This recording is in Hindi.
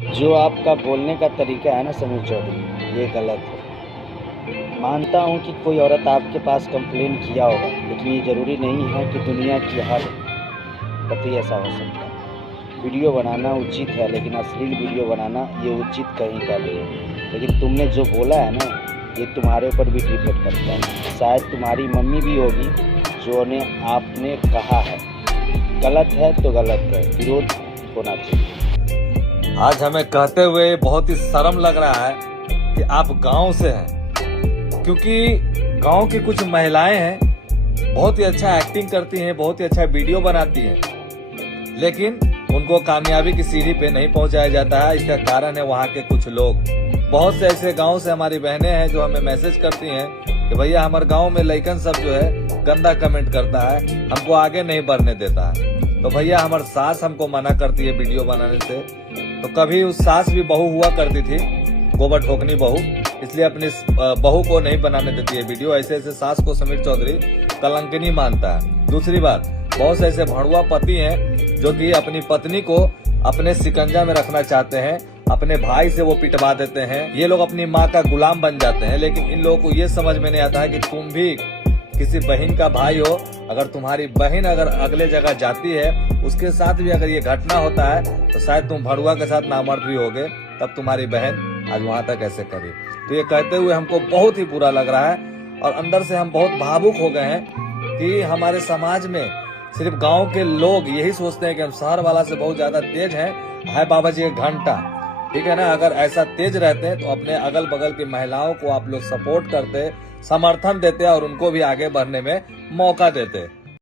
जो आपका बोलने का तरीका है ना समीर चौधरी, ये गलत है। मानता हूँ कि कोई औरत आपके पास कंप्लेन किया होगा, लेकिन ये ज़रूरी नहीं है कि दुनिया की हर पति ऐसा हो सकता है। वीडियो बनाना उचित है, लेकिन अश्लील वीडियो बनाना ये उचित कहीं का नहीं है। लेकिन तुमने जो बोला है ना, ये तुम्हारे ऊपर भी डिपेंड करता है। शायद तुम्हारी मम्मी भी होगी जो ने आपने कहा है। गलत है तो गलत है, विरोध होना चाहिए। आज हमें कहते हुए बहुत ही शर्म लग रहा है कि आप गांव से हैं, क्योंकि गांव की कुछ महिलाएं हैं, बहुत ही अच्छा एक्टिंग करती हैं, बहुत ही अच्छा वीडियो बनाती हैं, लेकिन उनको कामयाबी की सीढ़ी पे नहीं पहुंचाया जाता है। इसका कारण है वहां के कुछ लोग। बहुत से ऐसे गांव से हमारी बहनें हैं जो हमें मैसेज करती हैं कि भैया हमारे गांव में लइकन सब जो है गंदा कमेंट करता है, हमको आगे नहीं बढ़ने देता है। तो भैया हमारी सास हमको मना करती है वीडियो बनाने से। तो कभी उस सास भी बहू हुआ करती थी, गोबर ठोकनी बहू, इसलिए अपनी बहू को नहीं बनाने देती है वीडियो। ऐसे ऐसे सास को समीर चौधरी कलंकिनी मानता है। दूसरी बात, बहुत से ऐसे भड़ुआ पति हैं जो कि अपनी पत्नी को अपने शिकंजा में रखना चाहते हैं, अपने भाई से वो पिटवा देते हैं। ये लोग अपनी माँ का गुलाम बन जाते हैं, लेकिन इन लोगों को ये समझ में नहीं आता है कि तुम भी किसी बहन का भाई हो। अगर तुम्हारी बहन अगर अगले जगह जाती है, उसके साथ भी अगर ये घटना होता है, तो शायद तुम भड़ुआ के साथ नामर्द भी होगे, तब तुम्हारी बहन आज वहां तक ऐसे करी। तो ये कहते हुए हमको बहुत ही बुरा लग रहा है और अंदर से हम बहुत भावुक हो गए हैं कि हमारे समाज में सिर्फ गांव के लोग यही सोचते हैं कि हम शहर वाला से बहुत ज्यादा तेज हैं। है बाबा जी एक घंटा, ठीक है ना। अगर ऐसा तेज रहते तो अपने अगल बगल की महिलाओं को आप लोग सपोर्ट करते, समर्थन देते और उनको भी आगे बढ़ने में मौका देते।